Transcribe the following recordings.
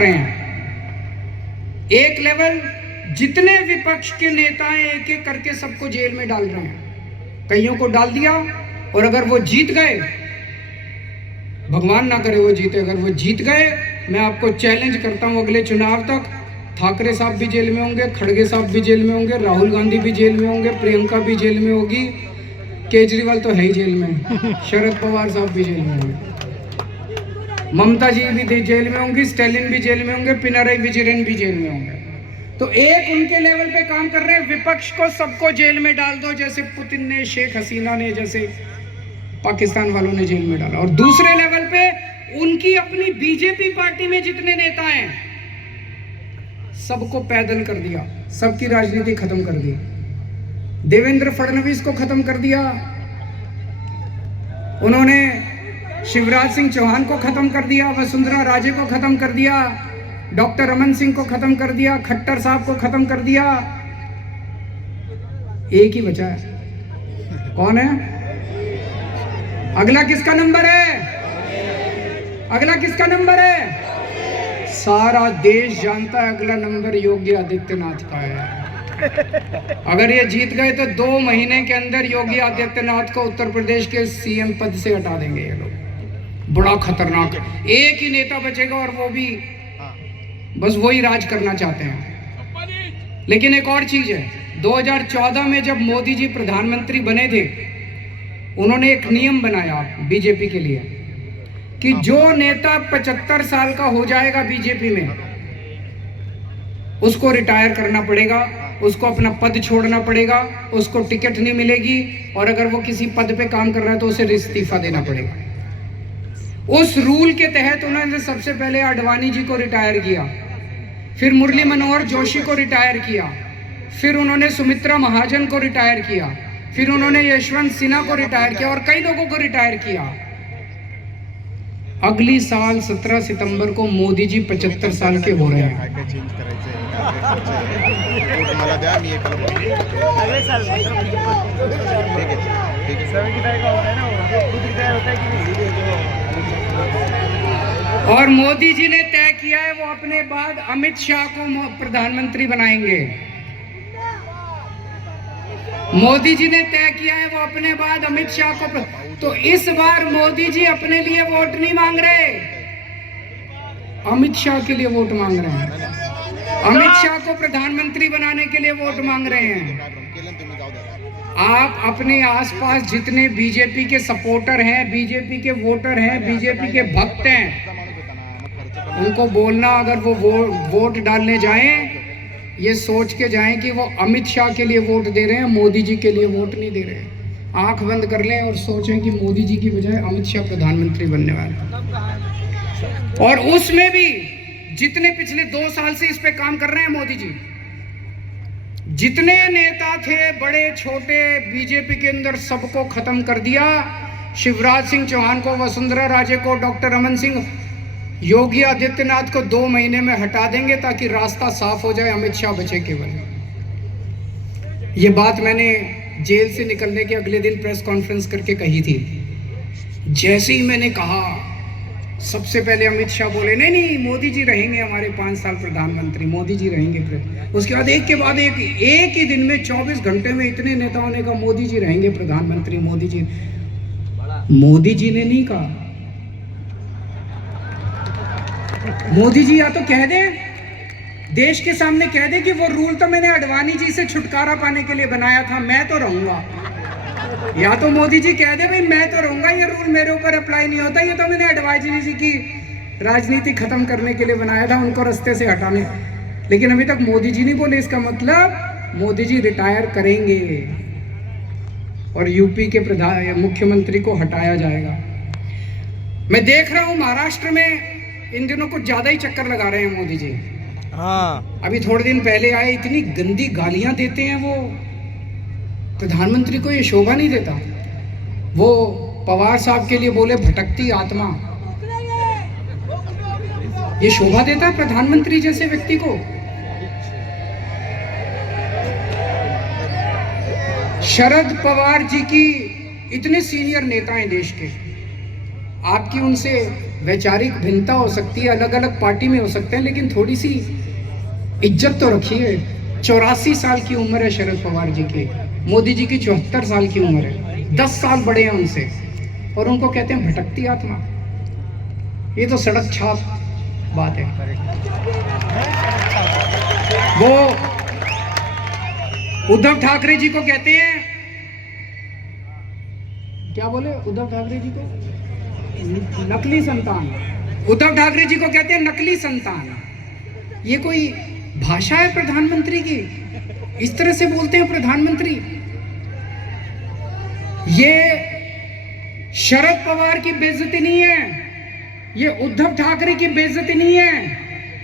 रहे हैं। एक लेवल जितने विपक्ष के नेता हैं एक एक करके सबको जेल में डाल रहे हैं। कईयों को डाल दिया और अगर वो जीत गए, भगवान ना करे वो जीते, अगर वो जीत गए, मैं आपको चैलेंज करता हूं अगले चुनाव तक ठाकरे साहब भी जेल में होंगे, खड़गे साहब भी जेल में होंगे, राहुल गांधी भी जेल में होंगे, प्रियंका भी जेल में होगी, केजरीवाल तो है ही जेल में, शरद पवार साहब भी जेल में होंगे, ममता जी भी जेल में होंगी, स्टैलिन भी जेल में होंगे, पिनराई विजयन भी जेल में होंगे। तो एक उनके लेवल पे काम कर रहे हैं, विपक्ष को सबको जेल में डाल दो, जैसे पुतिन ने, शेख हसीना ने, जैसे पाकिस्तान वालों ने जेल में डाला। और दूसरे लेवल पे उनकी अपनी बीजेपी पार्टी में जितने नेता हैं सबको पैदल कर दिया, सबकी राजनीति खत्म कर दी। देवेंद्र फडणवीस को खत्म कर दिया, उन्होंने शिवराज सिंह चौहान को खत्म कर दिया, वसुंधरा राजे को खत्म कर दिया, डॉक्टर रमन सिंह को खत्म कर दिया, खट्टर साहब को खत्म कर दिया। एक ही बचा है, कौन है? अगला किसका नंबर है? अगला किसका नंबर है? सारा देश जानता है अगला नंबर योगी आदित्यनाथ का है। अगर ये जीत गए तो 2 महीने के अंदर योगी आदित्यनाथ को उत्तर प्रदेश के सीएम पद से हटा देंगे ये लोग। बड़ा खतरनाक है। एक ही नेता बचेगा और वो भी बस वही राज करना चाहते हैं। लेकिन एक और चीज है, 2014 में जब मोदी जी प्रधानमंत्री बने थे, उन्होंने एक नियम बनाया बीजेपी के लिए कि जो नेता 75 साल का हो जाएगा बीजेपी में, उसको रिटायर करना पड़ेगा, उसको अपना पद छोड़ना पड़ेगा, उसको टिकट नहीं मिलेगी, और अगर वो किसी पद पे काम कर रहा है तो उसे इस्तीफा देना पड़ेगा। उस रूल के तहत उन्होंने सबसे पहले आडवाणी जी को रिटायर किया, फिर मुरली मनोहर जोशी को रिटायर किया, फिर उन्होंने सुमित्रा महाजन को रिटायर किया, फिर उन्होंने यशवंत सिन्हा को रिटायर किया और कई लोगों को रिटायर किया। अगली साल 17 सितंबर को मोदी जी 75 साल के हो रहे हैं। और मोदी जी ने तय किया है वो अपने बाद अमित शाह को प्रधानमंत्री बनाएंगे। मोदी जी ने तय किया है वो अपने बाद अमित शाह को। तो इस बार मोदी जी अपने लिए वोट नहीं मांग रहे, अमित शाह के लिए वोट मांग रहे हैं। अमित शाह को प्रधानमंत्री बनाने के लिए वोट मांग रहे हैं। आप अपने आसपास जितने बीजेपी के सपोर्टर हैं, बीजेपी के वोटर हैं, बीजेपी के भक्त हैं, उनको बोलना अगर वो वोट डालने जाएं, ये सोच के जाएं कि वो अमित शाह के लिए वोट दे रहे हैं, मोदी जी के लिए वोट नहीं दे रहे हैं। आंख बंद कर लें और सोचें कि मोदी जी की बजाय अमित शाह प्रधानमंत्री बनने वाले हैं। और उसमें भी जितने पिछले 2 साल से इस पे काम कर रहे हैं मोदी जी, जितने नेता थे बड़े छोटे बीजेपी के अंदर, सबको खत्म कर दिया। शिवराज सिंह चौहान को, वसुंधरा राजे को, डॉक्टर रमन सिंह, योगी आदित्यनाथ को 2 महीने में हटा देंगे ताकि रास्ता साफ हो जाए, अमित शाह बचे केवल। ये बात मैंने जेल से निकलने के अगले दिन प्रेस कॉन्फ्रेंस करके कही थी। जैसे ही मैंने कहा, सबसे पहले अमित शाह बोले नहीं नहीं मोदी जी रहेंगे हमारे 5 साल प्रधानमंत्री, मोदी जी रहेंगे। उसके बाद एक के बाद एक ही दिन में 24 घंटे में इतने नेताओं ने कहा मोदी जी रहेंगे प्रधानमंत्री, मोदी जी। मोदी जी ने नहीं कहा। मोदी जी या तो कह दे, देश के सामने कह दे कि वो रूल तो मैंने आडवाणी जी से छुटकारा पाने के लिए बनाया था, मैं तो रहूंगा। या तो मोदी जी कह दे भाई मैं तो रहूंगा, ये रूल मेरे ऊपर अप्लाई नहीं होता, ये तो मैंने आडवाणी जी की राजनीति खत्म करने के लिए बनाया था, उनको रास्ते से हटाने। लेकिन अभी तक मोदी जी नहीं बोले। इसका मतलब मोदी जी रिटायर करेंगे और यूपी के मुख्यमंत्री को हटाया जाएगा। मैं देख रहा हूं महाराष्ट्र में इन दिनों कुछ ज्यादा ही चक्कर लगा रहे हैं मोदी जी। हाँ, अभी थोड़े दिन पहले आए, इतनी गंदी गालियां देते हैं वो। प्रधानमंत्री को ये शोभा नहीं देता। वो पवार साहब के लिए बोले भटकती आत्मा, ये शोभा देता है प्रधानमंत्री जैसे व्यक्ति को? शरद पवार जी की इतने सीनियर नेता हैं देश के, आपकी उनसे वैचारिक भिन्नता हो सकती है, अलग अलग पार्टी में हो सकते हैं, लेकिन थोड़ी सी इज्जत तो रखिए। 84 साल की उम्र है शरद पवार जी की, मोदी जी की 74 साल की उम्र है, 10 साल बड़े हैं उनसे, और उनको कहते हैं भटकती आत्मा। ये तो सड़क छाप बात है। वो उद्धव ठाकरे जी को कहते हैं, क्या बोले उद्धव ठाकरे जी को, नकली संतान। उद्धव ठाकरे जी को कहते हैं नकली संतान। ये कोई भाषा है प्रधानमंत्री की? इस तरह से बोलते हैं प्रधानमंत्री? ये शरद पवार की बेइज्जती नहीं है, ये उद्धव ठाकरे की बेइज्जती नहीं है,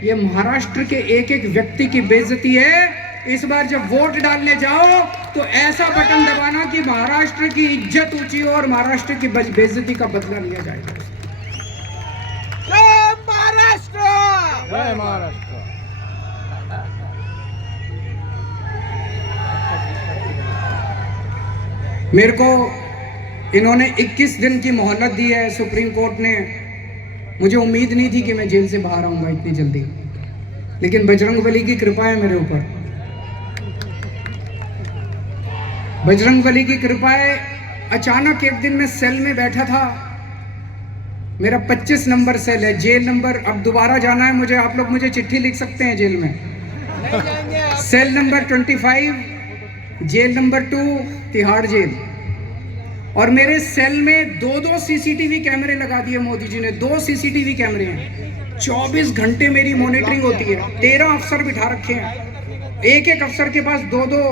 ये महाराष्ट्र के एक एक व्यक्ति की बेइज्जती है। इस बार जब वोट डालने जाओ तो ऐसा बटन दबाना कि महाराष्ट्र की इज्जत ऊंची हो और महाराष्ट्र की बेइज्जती का बदला लिया जाएगा। जय महाराष्ट्र, जय महाराष्ट्र। मेरे को इन्होंने 21 दिन की मोहलत दी है सुप्रीम कोर्ट ने। मुझे उम्मीद नहीं थी कि मैं जेल से बाहर आऊंगा इतनी जल्दी, लेकिन बजरंगबली की कृपा है मेरे ऊपर। बजरंगबली की कृपा है। अचानक एक दिन मैं सेल में बैठा था, मेरा 25 नंबर सेल है, जेल नंबर, अब दोबारा जाना है मुझे, आप लोग मुझे चिट्ठी लिख सकते हैं जेल में। Cell number 25, jail number 2, Tihar jail. और मेरे सेल में 2-2 सीसीटीवी कैमरे लगा दिए मोदी जी ने, 2 सीसीटीवी कैमरे हैं, 24 घंटे मेरी मॉनिटरिंग होती है। 13 अफसर बिठा रखे हैं, एक एक अफसर के पास 2-2